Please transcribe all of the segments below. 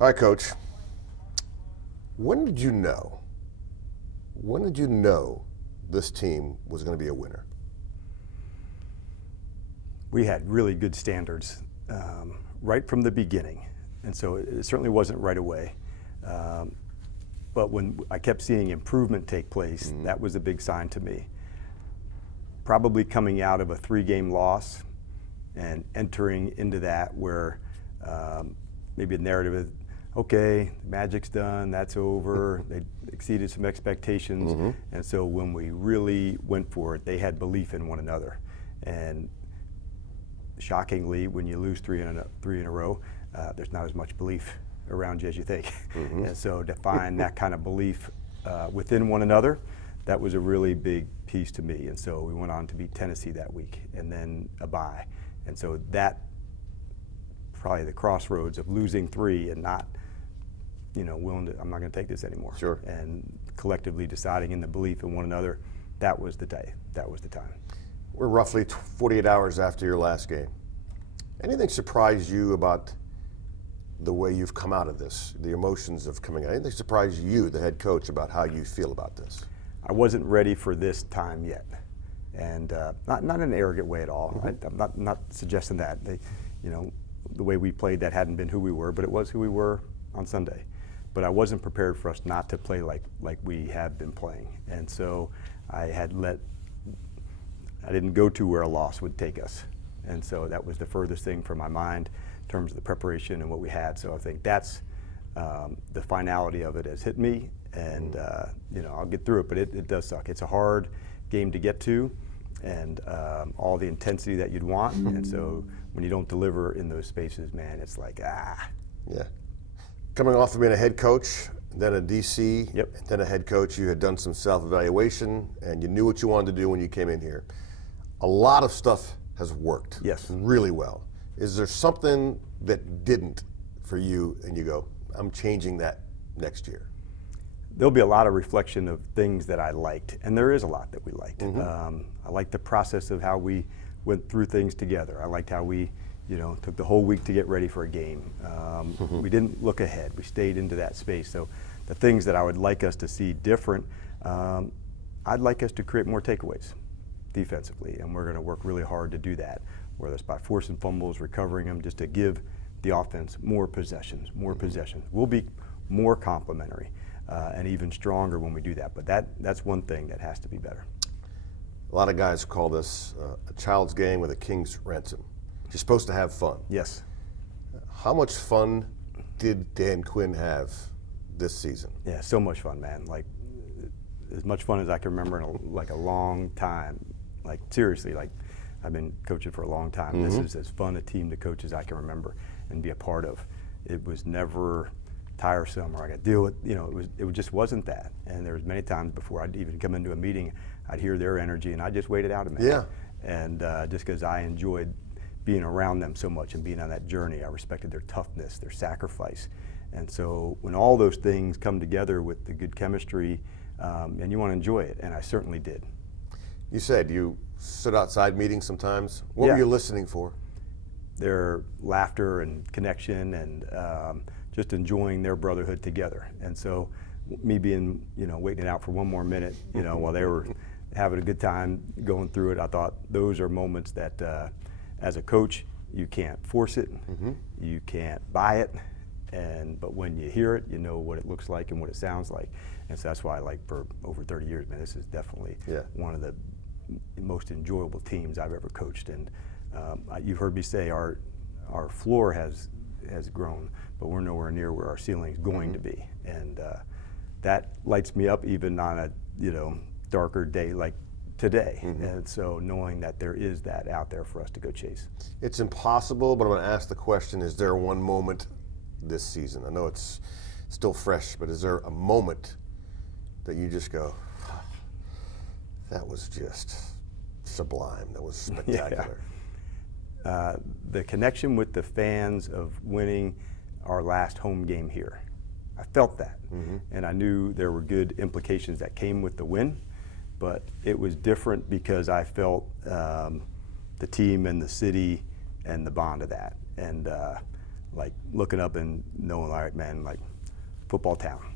All right, Coach. When did you know? When did you know this team was going to be a winner? We had really good standards right from the beginning, and so it certainly wasn't right away. But when I kept seeing improvement take place, that was a big sign to me. Probably coming out of a 3-game loss and entering into that where maybe a narrative is, okay, Magic's done, that's over, they exceeded some expectations, and so when we really went for it, they had belief in one another. And shockingly, when you lose three in a row, there's not as much belief around you as you think. And so to find that kind of belief within one another, that was a really big piece to me. And so we went on to beat Tennessee that week and then a bye. And so that, probably the crossroads of losing 3 and not, willing to, I'm not going to take this anymore. Sure. And collectively deciding in the belief in one another, that was the day. That was the time. We're roughly 48 hours after your last game. Anything surprise you about the way you've come out of this, the emotions of coming out? Anything surprise you, the head coach, about how you feel about this? I wasn't ready for this time yet, and not in an arrogant way at all. I'm not suggesting that. The way we played, that hadn't been who we were, but it was who we were on Sunday. But I wasn't prepared for us not to play like we have been playing, and so I didn't go to where a loss would take us, and so that was the furthest thing from my mind in terms of the preparation and what we had. So I think that's the finality of it has hit me, and I'll get through it, but it does suck. It's a hard game to get to, and all the intensity that you'd want, and so when you don't deliver in those spaces, man, it's like, Yeah. Coming off of being a head coach, then a DC, Yep. then a head coach, you had done some self-evaluation, and you knew what you wanted to do when you came in here. A lot of stuff has worked. Yes. Really well. Is there something that didn't for you, and you go, I'm changing that next year? There'll be a lot of reflection of things that I liked, and there is a lot that we liked. I liked the process of how we went through things together. I liked how we, took the whole week to get ready for a game. We didn't look ahead. We stayed into that space. So the things that I would like us to see different, I'd like us to create more takeaways defensively, and we're going to work really hard to do that, whether it's by forcing fumbles, recovering them, just to give the offense more possessions, We'll be more complementary and even stronger when we do that, but that's one thing that has to be better. A lot of guys call this a child's game with a king's ransom. You're supposed to have fun. Yes. How much fun did Dan Quinn have this season? Yeah, so much fun, man. Like, as much fun as I can remember in a long time. Like, seriously, like, I've been coaching for a long time. This is as fun a team to coach as I can remember and be a part of. It was never tiresome or I got to deal with, it just wasn't that. And there was many times before I'd even come into a meeting, I'd hear their energy and I just waited out a minute. Yeah. And just because I enjoyed being around them so much and being on that journey, I respected their toughness, their sacrifice. And so when all those things come together with the good chemistry, and you want to enjoy it, and I certainly did. You said you sit outside meetings sometimes. What were you listening for? Their laughter and connection and just enjoying their brotherhood together. And so me being, waiting it out for one more minute, while they were having a good time going through it, I thought those are moments that as a coach, you can't force it, you can't buy it, but when you hear it, you know what it looks like and what it sounds like. And so that's why, like, for over 30 years, man, this is definitely one of the most enjoyable teams I've ever coached. And you've heard me say our floor has grown, but we're nowhere near where our ceiling is going to be. And that lights me up even on a darker day like today. And so knowing that there is that out there for us to go chase. It's impossible, but I'm going to ask the question, is there one moment this season? I know it's still fresh, but is there a moment that you just go, that was just sublime, that was spectacular? The connection with the fans of winning our last home game here. I felt that, and I knew there were good implications that came with the win, but it was different because I felt the team and the city and the bond of that. And like looking up and knowing, all right, man, like football town.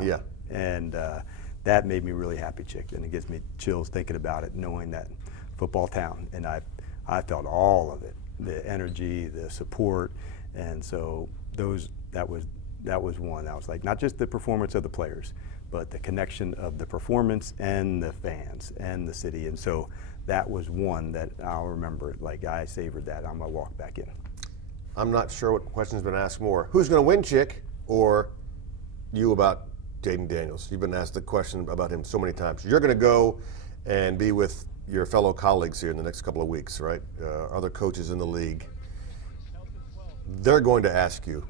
Yeah. And that made me really happy, Chick. And it gives me chills thinking about it, knowing that football town. And I felt all of it, the energy, the support. And so that was one. I was like, not just the performance of the players, but the connection of the performance and the fans and the city. And so that was one that I'll remember. Like, I savored that on my walk back in. I'm not sure what question's been asked more. Who's going to win, Chick, or you about Jaden Daniels? You've been asked the question about him so many times. You're going to go and be with your fellow colleagues here in the next couple of weeks, right? Other coaches in the league. They're going to ask you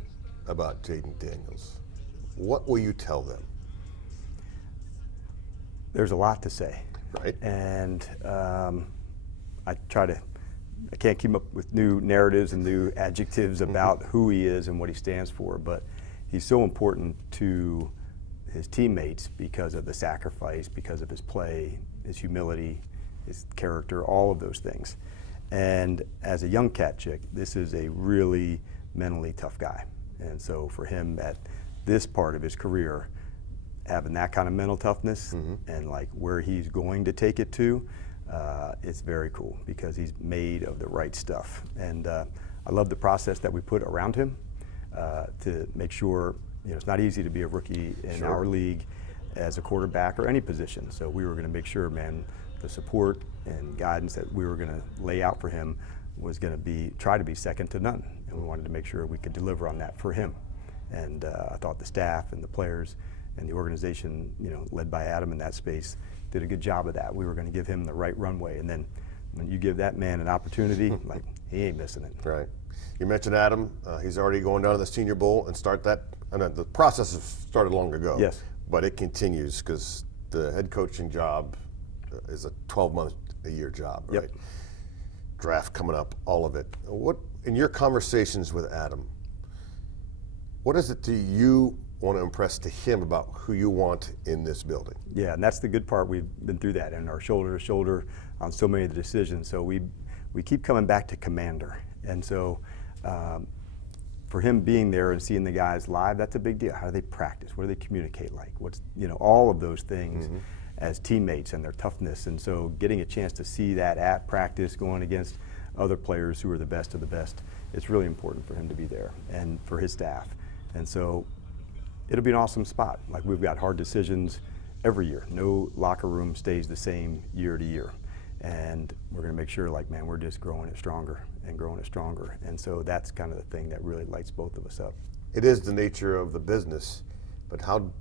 about Jaden Daniels. What will you tell them? There's a lot to say. Right. And I can't keep up with new narratives and new adjectives about who he is and what he stands for, but he's so important to his teammates because of the sacrifice, because of his play, his humility, his character, all of those things. And as a young cat, Chick, this is a really mentally tough guy. And so for him at this part of his career, having that kind of mental toughness and like where he's going to take it to, it's very cool because he's made of the right stuff. And I love the process that we put around him to make sure, it's not easy to be a rookie in our league as a quarterback or any position. So we were going to make sure, man, the support and guidance that we were going to lay out for him was going to try to be second to none. And we wanted to make sure we could deliver on that for him. And I thought the staff and the players and the organization, led by Adam in that space, did a good job of that. We were going to give him the right runway. And then when you give that man an opportunity, like, he ain't missing it. Right. You mentioned Adam. He's already going down to the Senior Bowl and start that. And the process has started long ago. Yes. But it continues because the head coaching job is a 12-month-a-year job, right? Yep. Draft coming up, all of it. What, in your conversations with Adam, what is it do you want to impress to him about who you want in this building? Yeah, and that's the good part. We've been through that and our shoulder to shoulder on so many of the decisions. So we keep coming back to commander. And so for him being there and seeing the guys live, that's a big deal. How do they practice? What do they communicate like? What's, all of those things as teammates and their toughness. And so getting a chance to see that at practice, going against other players who are the best of the best, it's really important for him to be there and for his staff. And so it'll be an awesome spot. Like, we've got hard decisions every year. No locker room stays the same year to year. And we're going to make sure, like, man, we're just growing it stronger and growing it stronger. And so that's kind of the thing that really lights both of us up. It is the nature of the business, but how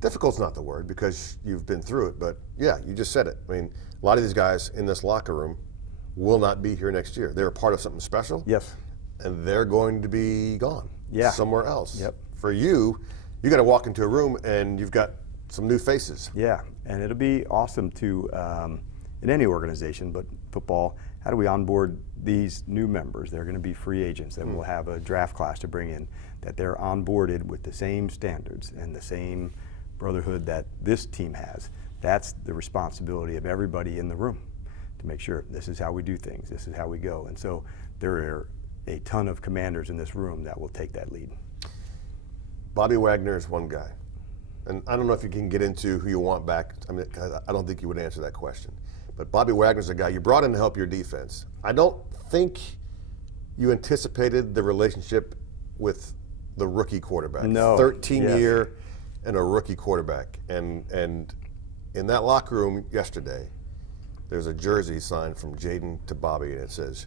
difficult's not the word because you've been through it. But yeah, you just said it. I mean, a lot of these guys in this locker room will not be here next year. They're a part of something special. Yes. And they're going to be gone. Yeah. Somewhere else. Yep. For you, you got to walk into a room and you've got some new faces. Yeah, and it'll be awesome to, in any organization, but football, how do we onboard these new members? They're going to be free agents, and we'll have a draft class to bring in, that they're onboarded with the same standards and the same brotherhood that this team has. That's the responsibility of everybody in the room to make sure this is how we do things, this is how we go. And so there are a ton of commanders in this room that will take that lead. Bobby Wagner is one guy. And I don't know if you can get into who you want back. I mean, I don't think you would answer that question. But Bobby Wagner's a guy you brought in to help your defense. I don't think you anticipated the relationship with the rookie quarterback. No. 13-year and a rookie quarterback. And in that locker room yesterday, there's a jersey signed from Jaden to Bobby, and it says,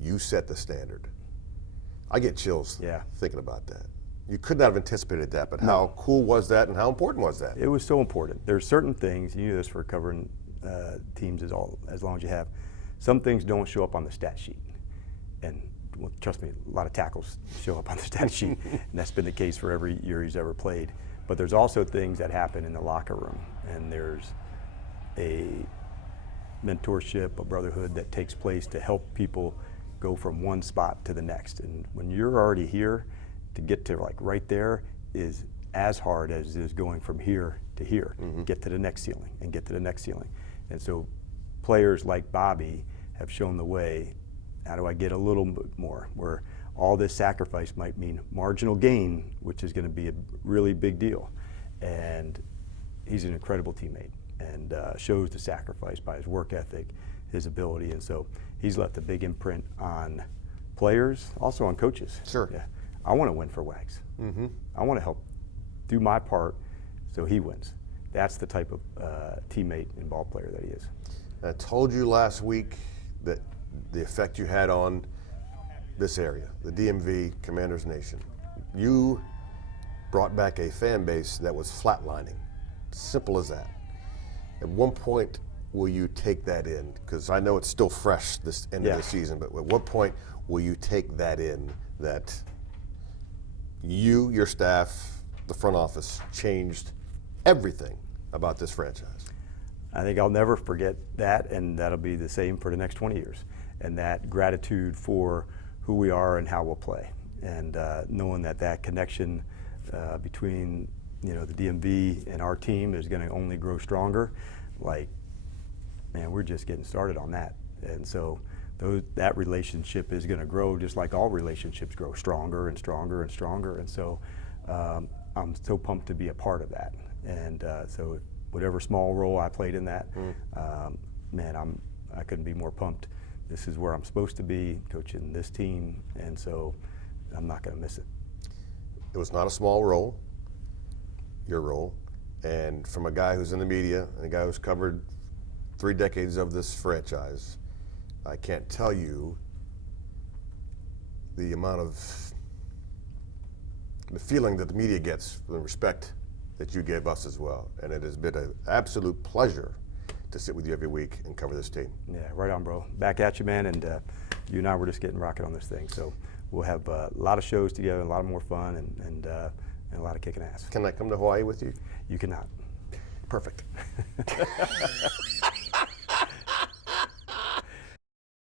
"You set the standard." I get chills thinking about that. You could not have anticipated that, but how cool was that and how important was that? It was so important. There's certain things, you do this for covering teams as long as you have, some things don't show up on the stat sheet. And well, trust me, a lot of tackles show up on the stat sheet, and that's been the case for every year he's ever played. But there's also things that happen in the locker room, and there's a mentorship, a brotherhood that takes place to help people go from one spot to the next. And when you're already here, to get to like right there is as hard as it is going from here to here. Get to the next ceiling and get to the next ceiling. And so players like Bobby have shown the way. How do I get a little bit more? Where all this sacrifice might mean marginal gain, which is going to be a really big deal. And he's an incredible teammate and shows the sacrifice by his work ethic, his ability. And so he's left a big imprint on players, also on coaches. Sure. Yeah. I want to win for Wags. Mm-hmm. I want to help do my part so he wins. That's the type of teammate and ball player that he is. I told you last week that the effect you had on this area, the DMV, Commanders Nation. You brought back a fan base that was flatlining. Simple as that. At one point, will you take that in? Because I know it's still fresh this end of the season, but at what point will you take that in, that you, your staff, the front office changed everything about this franchise? I think I'll never forget that, and that'll be the same for the next 20 years. And that gratitude for who we are and how we'll play, and knowing that that connection between the DMV and our team is going to only grow stronger. Like, man, we're just getting started on that, and so that relationship is going to grow just like all relationships grow, stronger and stronger and stronger. And so I'm so pumped to be a part of that. And so whatever small role I played in that, man, I couldn't be more pumped. This is where I'm supposed to be, coaching this team, and so I'm not going to miss it. It was not a small role, your role, and from a guy who's in the media and a guy who's covered 3 decades of this franchise, I can't tell you the amount of the feeling that the media gets for the respect that you gave us as well. And it has been an absolute pleasure to sit with you every week and cover this team. Yeah, right on, bro. Back at you, man. And you and I were just getting rocket on this thing. So we'll have a lot of shows together, a lot more fun, and a lot of kicking ass. Can I come to Hawaii with you? You cannot. Perfect.